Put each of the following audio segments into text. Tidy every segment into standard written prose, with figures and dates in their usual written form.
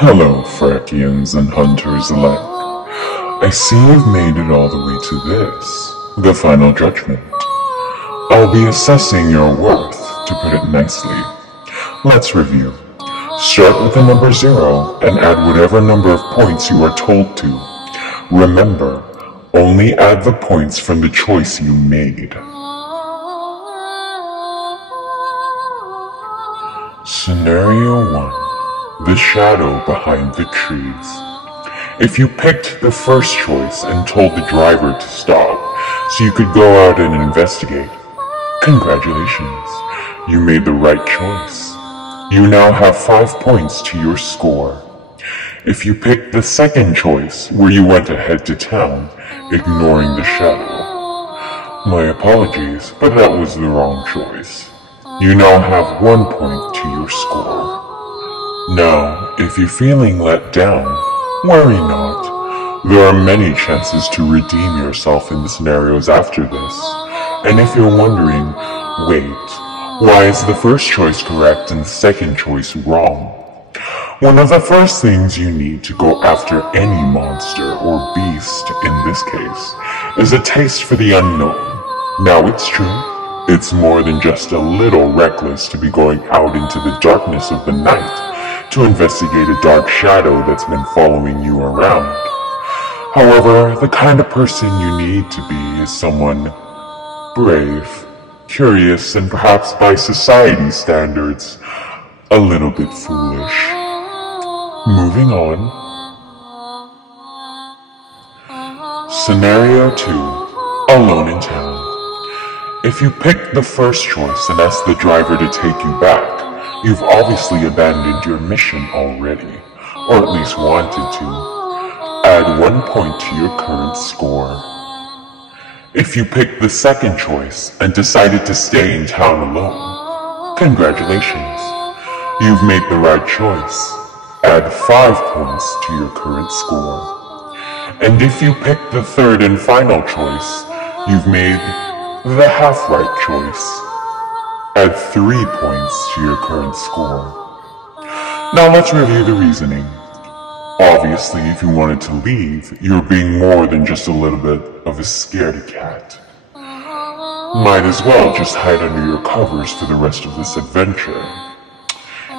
Hello, Frackians and hunters alike. I see you've made it all the way to this, the final judgment. I'll be assessing your worth, to put it nicely. Let's review. Start with the number 0 and add whatever number of points you are told to. Remember, only add the points from the choice you made. Scenario 1. The shadow behind the trees. If you picked the first choice and told the driver to stop so you could go out and investigate, congratulations, you made the right choice. You now have 5 points to your score. If you picked the second choice where you went ahead to town, ignoring the shadow, my apologies, but that was the wrong choice. You now have 1 point to your score. Now, if you're feeling let down, worry not. There are many chances to redeem yourself in the scenarios after this. And if you're wondering, wait, why is the first choice correct and the second choice wrong? One of the first things you need to go after any monster or beast, in this case, is a taste for the unknown. Now it's true, it's more than just a little reckless to be going out into the darkness of the night to investigate a dark shadow that's been following you around. However, the kind of person you need to be is someone brave, curious, and perhaps by society standards, a little bit foolish. Moving on. Scenario 2. Alone in town. If you picked the first choice and asked the driver to take you back, you've obviously abandoned your mission already, or at least wanted to. Add 1 point to your current score. If you picked the second choice and decided to stay in town alone, congratulations, you've made the right choice. Add 5 points to your current score. And if you picked the third and final choice, you've made the half-right choice. Add 3 points to your current score. Now let's review the reasoning. Obviously, if you wanted to leave, you're being more than just a little bit of a scaredy cat. Might as well just hide under your covers for the rest of this adventure.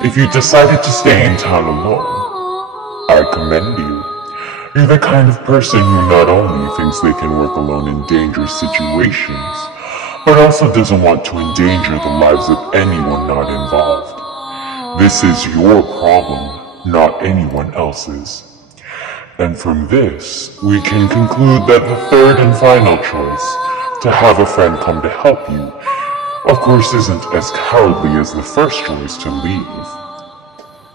If you decided to stay in town alone, I commend you. You're the kind of person who not only thinks they can work alone in dangerous situations, but also doesn't want to endanger the lives of anyone not involved. This is your problem, not anyone else's. And from this, we can conclude that the third and final choice, to have a friend come to help you, of course isn't as cowardly as the first choice to leave.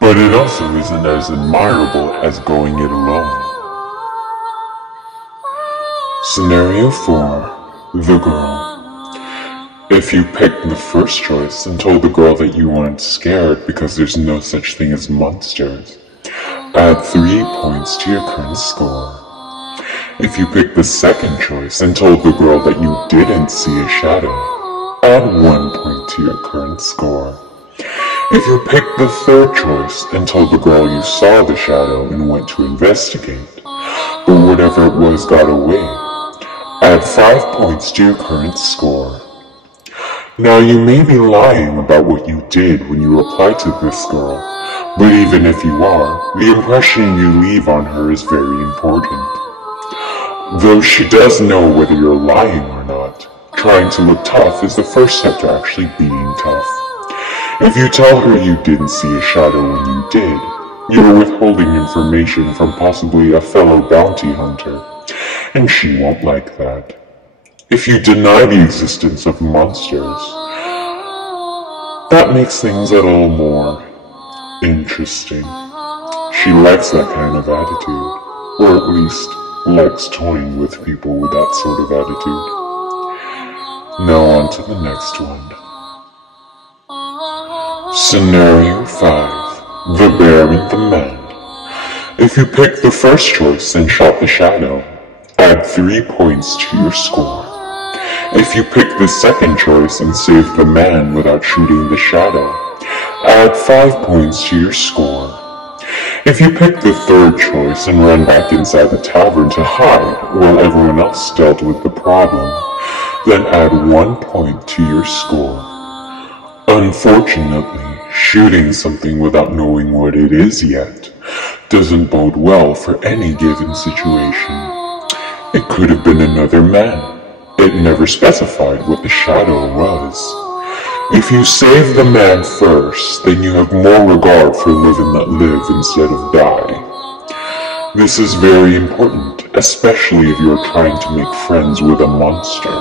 But it also isn't as admirable as going it alone. Scenario 4. The girl. If you picked the first choice and told the girl that you weren't scared because there's no such thing as monsters, add 3 points to your current score. If you picked the second choice and told the girl that you didn't see a shadow, add 1 point to your current score. If you picked the third choice and told the girl you saw the shadow and went to investigate, but whatever it was got away, add 5 points to your current score. Now you may be lying about what you did when you replied to this girl, but even if you are, the impression you leave on her is very important. Though she does know whether you're lying or not, trying to look tough is the first step to actually being tough. If you tell her you didn't see a shadow when you did, you're withholding information from possibly a fellow bounty hunter, and she won't like that. If you deny the existence of monsters, that makes things a little more interesting. She likes that kind of attitude, or at least likes toying with people with that sort of attitude. Now on to the next one. Scenario 5. The Bear and the Man. If you picked the first choice and shot the shadow, add 3 points to your score. If you pick the second choice and save the man without shooting the shadow, add 5 points to your score. If you pick the third choice and run back inside the tavern to hide while everyone else dealt with the problem, then add 1 point to your score. Unfortunately, shooting something without knowing what it is yet doesn't bode well for any given situation. It could have been another man. It never specified what the shadow was. If you save the man first, then you have more regard for living that live instead of die. This is very important, especially if you are trying to make friends with a monster.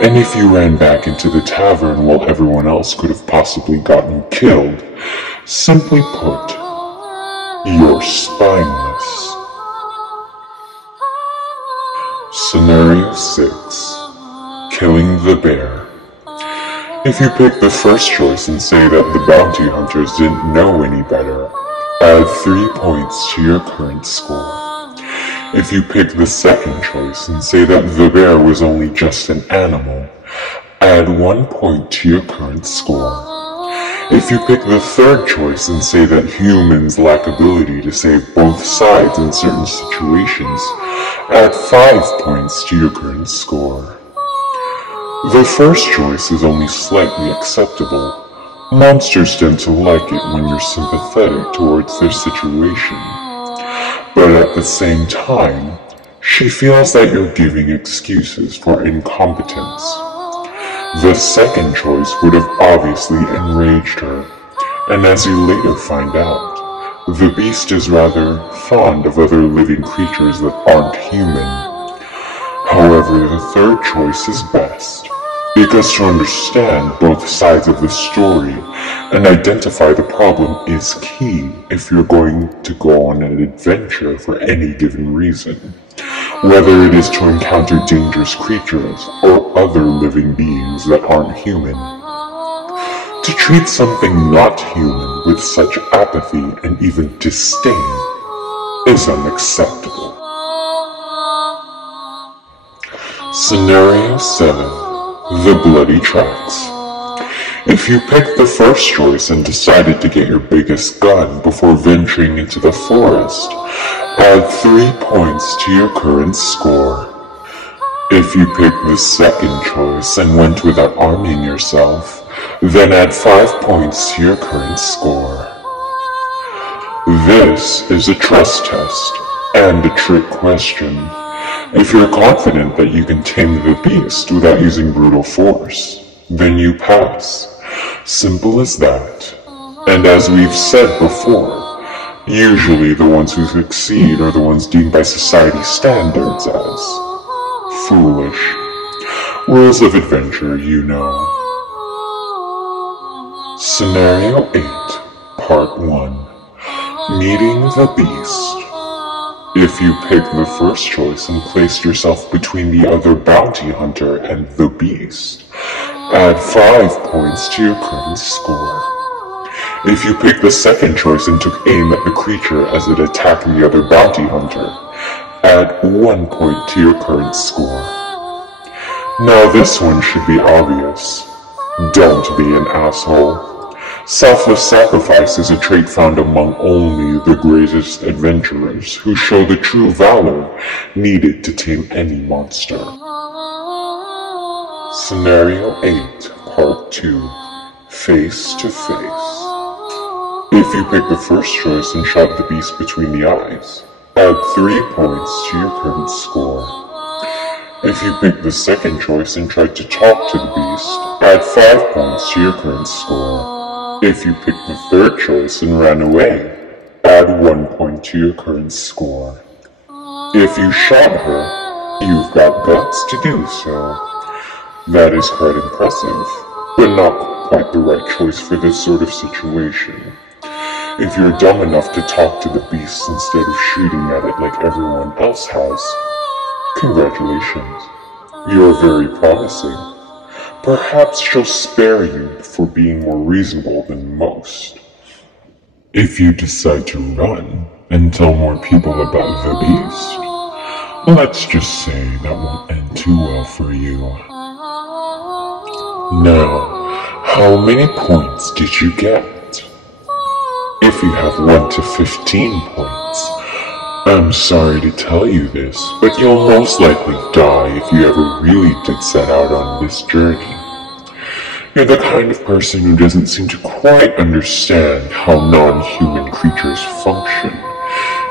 And if you ran back into the tavern while everyone else could have possibly gotten killed, simply put, you're spineless. Scenario 6. Killing the bear. If you pick the first choice and say that the bounty hunters didn't know any better, add 3 points to your current score. If you pick the second choice and say that the bear was only just an animal, add 1 point to your current score. If you pick the third choice and say that humans lack ability to save both sides in certain situations, add 5 points to your current score. The first choice is only slightly acceptable. Monsters tend to like it when you're sympathetic towards their situation. But at the same time, she feels that you're giving excuses for incompetence. The second choice would have obviously enraged her, and as you later find out, the beast is rather fond of other living creatures that aren't human. However, the third choice is best, because to understand both sides of the story and identify the problem is key if you're going to go on an adventure for any given reason, whether it is to encounter dangerous creatures or other living beings that aren't human. To treat something not human with such apathy and even disdain is unacceptable. Scenario 7. The Bloody Tracks. If you picked the first choice and decided to get your biggest gun before venturing into the forest, add 3 points to your current score. If you picked the second choice and went without arming yourself, then add 5 points to your current score. This is a trust test and a trick question. If you're confident that you can tame the beast without using brutal force, then you pass. Simple as that. And as we've said before, usually the ones who succeed are the ones deemed by society standards as foolish. Rules of adventure, you know. Scenario 8, Part 1. Meeting the Beast. If you picked the first choice and placed yourself between the other bounty hunter and the beast, add 5 points to your current score. If you picked the second choice and took aim at the creature as it attacked the other bounty hunter, add 1 point to your current score. Now this one should be obvious. Don't be an asshole. Selfless sacrifice is a trait found among only the greatest adventurers who show the true valor needed to tame any monster. Scenario 8, Part 2. Face to Face. If you pick the first choice and shot the beast between the eyes, add 3 points to your current score. If you pick the second choice and tried to talk to the beast, add 5 points to your current score. If you picked the third choice and ran away, add 1 point to your current score. If you shot her, you've got guts to do so. That is quite impressive, but not quite the right choice for this sort of situation. If you're dumb enough to talk to the beast instead of shooting at it like everyone else has, congratulations. You're very promising. Perhaps she'll spare you for being more reasonable than most. If you decide to run and tell more people about the beast, let's just say that won't end too well for you. Now, how many points did you get? if you have 1 to 15 points. I'm sorry to tell you this, but you'll most likely die if you ever really did set out on this journey. You're the kind of person who doesn't seem to quite understand how non-human creatures function,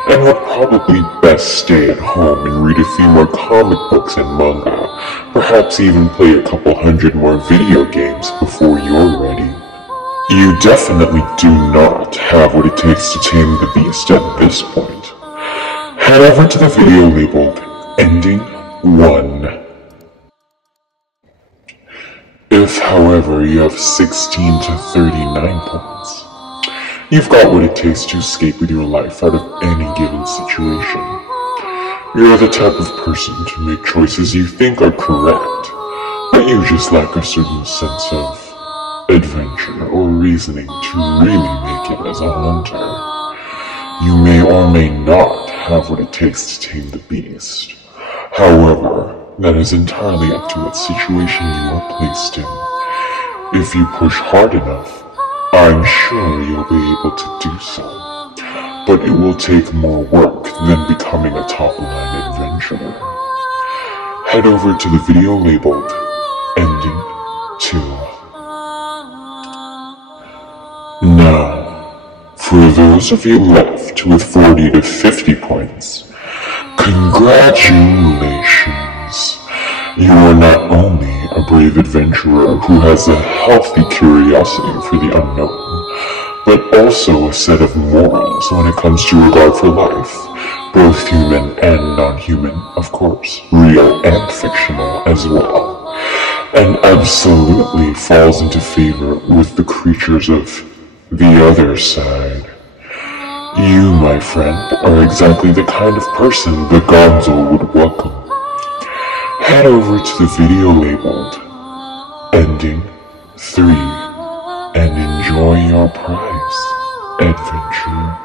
and would probably best stay at home and read a few more comic books and manga, perhaps even play a couple hundred more video games before you're ready. You definitely do not have what it takes to tame the beast at this point. Head over to the video labeled Ending 1. If, however, you have 16 to 39 points, you've got what it takes to escape with your life out of any given situation. You're the type of person to make choices you think are correct, but you just lack a certain sense of adventure or reasoning to really make it as a hunter. You may or may not have what it takes to tame the beast. However, that is entirely up to what situation you are placed in. If you push hard enough, I'm sure you'll be able to do so, but it will take more work than becoming a top-line adventurer. Head over to the video labeled Ending 2. Now, for those of you left with 40 to 50 points, congratulations! You are not only a brave adventurer who has a healthy curiosity for the unknown, but also a set of morals when it comes to regard for life, both human and non-human, of course, real and fictional as well, and absolutely falls into favor with the creatures of the other side. You, my friend, are exactly the kind of person the Gonzo would welcome. Head over to the video labeled Ending 3 and enjoy your prize, adventurer.